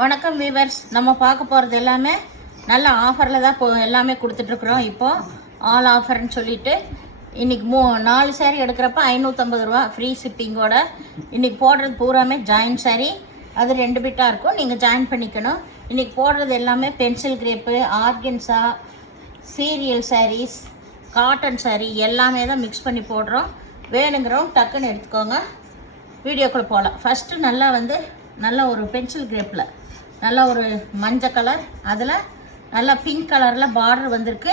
வணக்கம் வீவர்ஸ். நம்ம பார்க்க போகிறது எல்லாமே நல்ல ஆஃபரில் தான் எல்லாமே கொடுத்துட்ருக்குறோம். இப்போது ஆல் ஆஃபர்னு சொல்லிட்டு இன்றைக்கி 4 சாரீ எடுக்கிறப்ப 550 ரூபா ஃப்ரீ ஷிப்பிங்கோட. இன்றைக்கி போடுறது பூராமே ஜாயின் சாரீ, அது 2 பிட்டாக இருக்கும், நீங்கள் ஜாயின் பண்ணிக்கணும். இன்றைக்கி போடுறது எல்லாமே pencil crepe, organza, serial sarees, cotton saree எல்லாமே தான் மிக்ஸ் பண்ணி போடுறோம். வேணுங்கிறோம் டக்குன்னு எடுத்துக்கோங்க. வீடியோக்குள்ளே போகலாம். ஃபஸ்ட்டு நல்லா ஒரு பென்சில் கிரேப்பில் நல்லா ஒரு மஞ்சள் கலர், அதில் நல்லா பிங்க் கலரில் பார்டர் வந்திருக்கு.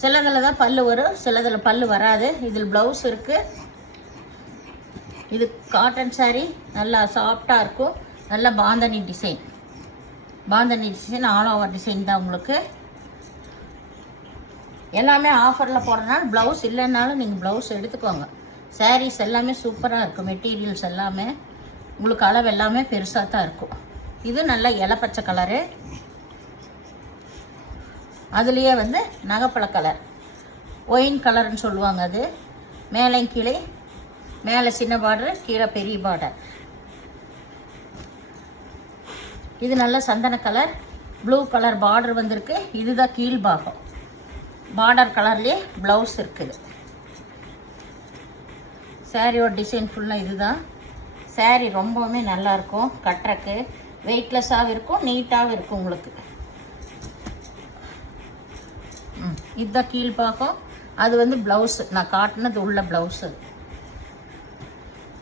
சிலதில் தான் பல்லு வரும், சிலதில் பல்லு வராது. இதில் ப்ளவுஸ் இருக்குது. இது காட்டன் சாரீ, நல்லா சாஃப்டாக இருக்கும். நல்லா bandhani design all over design தான் உங்களுக்கு. எல்லாமே ஆஃபரில் போடுறதுனால ப்ளவுஸ் இல்லைன்னாலும் நீங்கள் ப்ளவுஸ் எடுத்துக்கோங்க. சாரீஸ் எல்லாமே சூப்பராக இருக்கும். மெட்டீரியல்ஸ் எல்லாமே உங்களுக்கு அளவு எல்லாமே பெருசாக தான் இருக்கும். இது நல்ல இலப்பச்சை கலரு, அதுலேயே நகைப்பழ கலர், ஒயின் கலர்னு சொல்லுவாங்க. அது மேலே கீழே, மேலே சின்ன பார்டர், கீழே பெரிய பார்டர். இது நல்ல சந்தன கலர், ப்ளூ கலர் பார்டர் வந்திருக்கு. இதுதான் கீழ் பாகம். பார்டர் கலர்லேயே ப்ளவுஸ் இருக்குது. சாரியோட டிசைன் ஃபுல்லாக இதுதான். சாரீ ரொம்பவுமே நல்லாயிருக்கும். கட்டுறக்கு வெயிட்லெஸ்ஸாகவும் இருக்கும், நீட்டாகவும் இருக்கும் உங்களுக்கு. இதுதான் கீழ் பாகம். அது ப்ளவுஸு நான் காட்டினது உள்ள ப்ளவுஸு.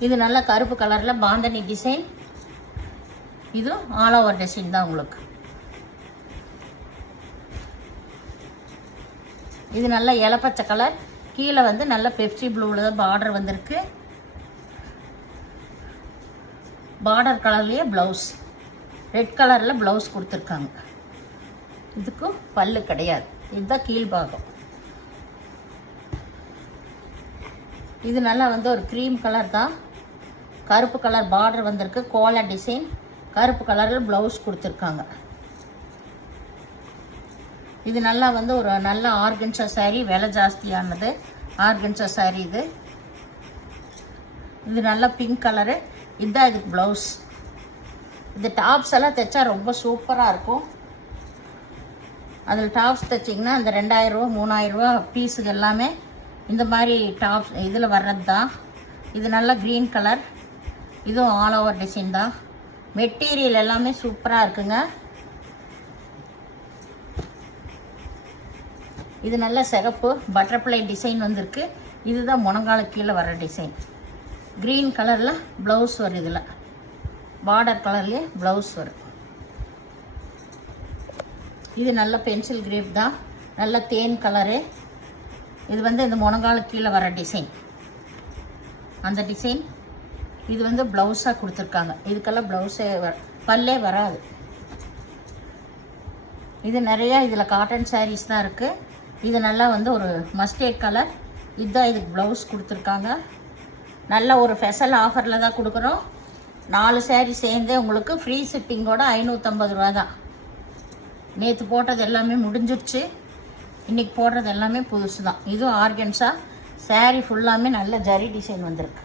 இது நல்ல கருப்பு கலரில் பாந்தனி டிசைன். இது ஆல் ஓவர் டிசைன் தான் உங்களுக்கு. இது நல்ல இலப்பச்சை கலர், கீழே நல்ல பெப்சி ப்ளூவில் தான் பார்டர் வந்திருக்கு. பார்டர் கலர்லேயே ப்ளவுஸ், ரெட் கலரில் ப்ளவுஸ் கொடுத்துருக்காங்க. இதுக்கும் பல்லு கிடையாது. இதுதான் கீழ்பாகம். இது நல்லா ஒரு க்ரீம் கலர் தான். கருப்பு கலர் பார்டர் வந்திருக்கு. கோலா டிசைன், கருப்பு கலரில் ப்ளவுஸ் கொடுத்துருக்காங்க. இது நல்லா ஒரு நல்ல ஆர்கன்ஸா சாரீ, விலை ஜாஸ்தியானது ஆர்கன்ஸா சாரீ. இது நல்லா பிங்க் கலரு. இதுதான் இதுக்கு ப்ளவுஸ். இது டாப்ஸ் எல்லாம் தைச்சா ரொம்ப சூப்பராக இருக்கும். அதில் டாப்ஸ் தைச்சிங்கன்னா அந்த 2000 ரூபா 3000 ரூபா பீஸுக்கு எல்லாமே இந்த மாதிரி டாப்ஸ் இதில் வர்றது தான். இது நல்லா க்ரீன் கலர். இதுவும் ஆல் ஓவர் டிசைன் தான். மெட்டீரியல் எல்லாமே சூப்பராக இருக்குங்க. இது நல்ல சிகப்பு பட்டர்ஃப்ளை டிசைன் வந்திருக்கு. இதுதான் முனங்கால கீழே வர டிசைன். க்ரீன் கலரில் ப்ளவுஸ் வரும். இதில் பார்டர் கலர்லேயே ப்ளவுஸ் வரும். இது நல்ல பென்சில் கிரேப் தான், நல்ல தேன் கலரு. இது இந்த முனங்கால கீழே வர டிசைன், அந்த டிசைன். இது ப்ளவுஸாக கொடுத்துருக்காங்க. இதுக்கெல்லாம் ப்ளவுஸே பல்லே வராது. இது நிறையா இதில் காட்டன் சாரீஸ் தான் இருக்குது. இது நல்லா ஒரு மஸ்டர்ட் கலர். இதுதான் இதுக்கு ப்ளவுஸ் கொடுத்துருக்காங்க. நல்ல ஒரு ஸ்பெஷல் ஆஃபரில் தான் கொடுக்குறோம். 4 சாரீ சேர்ந்தே உங்களுக்கு ஃப்ரீ ஷிப்பிங்கோட 550 ரூபா தான். நேற்று போட்டது எல்லாமே முடிஞ்சிடுச்சு. இன்றைக்கி போடுறது எல்லாமே புதுசு தான். இதுவும் ஆர்கன்ஸா சாரீ ஃபுல்லாமே நல்ல ஜரி டிசைன் வந்திருக்கு.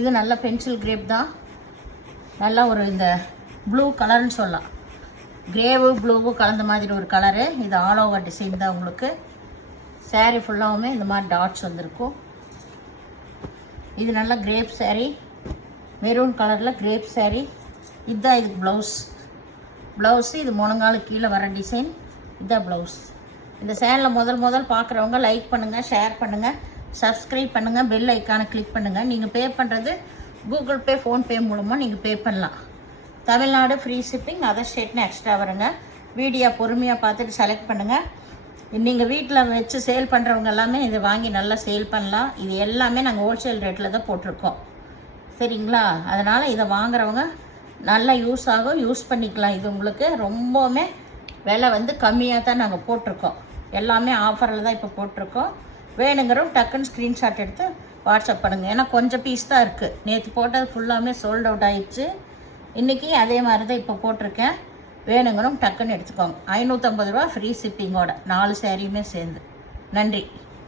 இது நல்ல பென்சில் கிரேப் தான். நல்லா ஒரு இந்த ப்ளூ கலர்னு சொல்லலாம். கிரேவு ப்ளூவும் கலந்த மாதிரி ஒரு கலரு. இது ஆல் ஓவர் டிசைன் தான் உங்களுக்கு. சாரீ ஃபுல்லாகவுமே இந்த மாதிரி டாட்ஸ் வந்திருக்கும். இது நல்ல கிரேப் சாரீ, மெரூன் கலரில் கிரேப் சாரீ. இதுதான் இதுக்கு ப்ளவுஸு. இது முனங்கால கீழே வர டிசைன். இதுதான் ப்ளவுஸ். இந்த சேனலை முதல் பார்க்குறவங்க லைக் பண்ணுங்கள், ஷேர் பண்ணுங்கள், சப்ஸ்கிரைப் பண்ணுங்கள், பெல் ஐக்கானை கிளிக் பண்ணுங்கள். நீங்கள் பே பண்ணுறது கூகுள் பே, ஃபோன்பே மூலமாக நீங்கள் பே பண்ணலாம். தமிழ்நாடு ஃப்ரீ ஷிப்பிங், அதர் ஸ்டேட்னு எக்ஸ்ட்ரா வருங்க. வீடியோ பொறுமையாக பார்த்துட்டு செலக்ட் பண்ணுங்கள். நீங்கள் வீட்டில் வச்சு சேல் பண்ணுறவங்க எல்லாமே இதை வாங்கி நல்லா சேல் பண்ணலாம். இது எல்லாமே நாங்கள் ஹோல்சேல் ரேட்டில் தான் போட்டிருக்கோம், சரிங்களா? அதனால் இதை வாங்குறவங்க நல்லா யூஸ் ஆகும், யூஸ் பண்ணிக்கலாம். இது உங்களுக்கு ரொம்பவுமே விலை கம்மியாக தான் நாங்கள் போட்டிருக்கோம். எல்லாமே ஆஃபரில் தான் இப்போ போட்டிருக்கோம். வேணுங்கிறவங்க டக்குன்னு ஸ்க்ரீன்ஷாட் எடுத்து வாட்ஸ்அப் பண்ணுங்கள். ஏன்னா கொஞ்சம் பீஸ் தான் இருக்குது. நேற்று போட்டது ஃபுல்லாமே சோல்ட் அவுட் ஆகிடுச்சு. இன்றைக்கி அதே மாதிரி தான் இப்போ போட்டிருக்கேன். வேணுங்கிறோம் டக்குன்னு எடுத்துக்கோங்க. 550 ரூபா ஃப்ரீ ஷிப்பிங்கோட 4 சாரியுமே சேர்ந்து. நன்றி.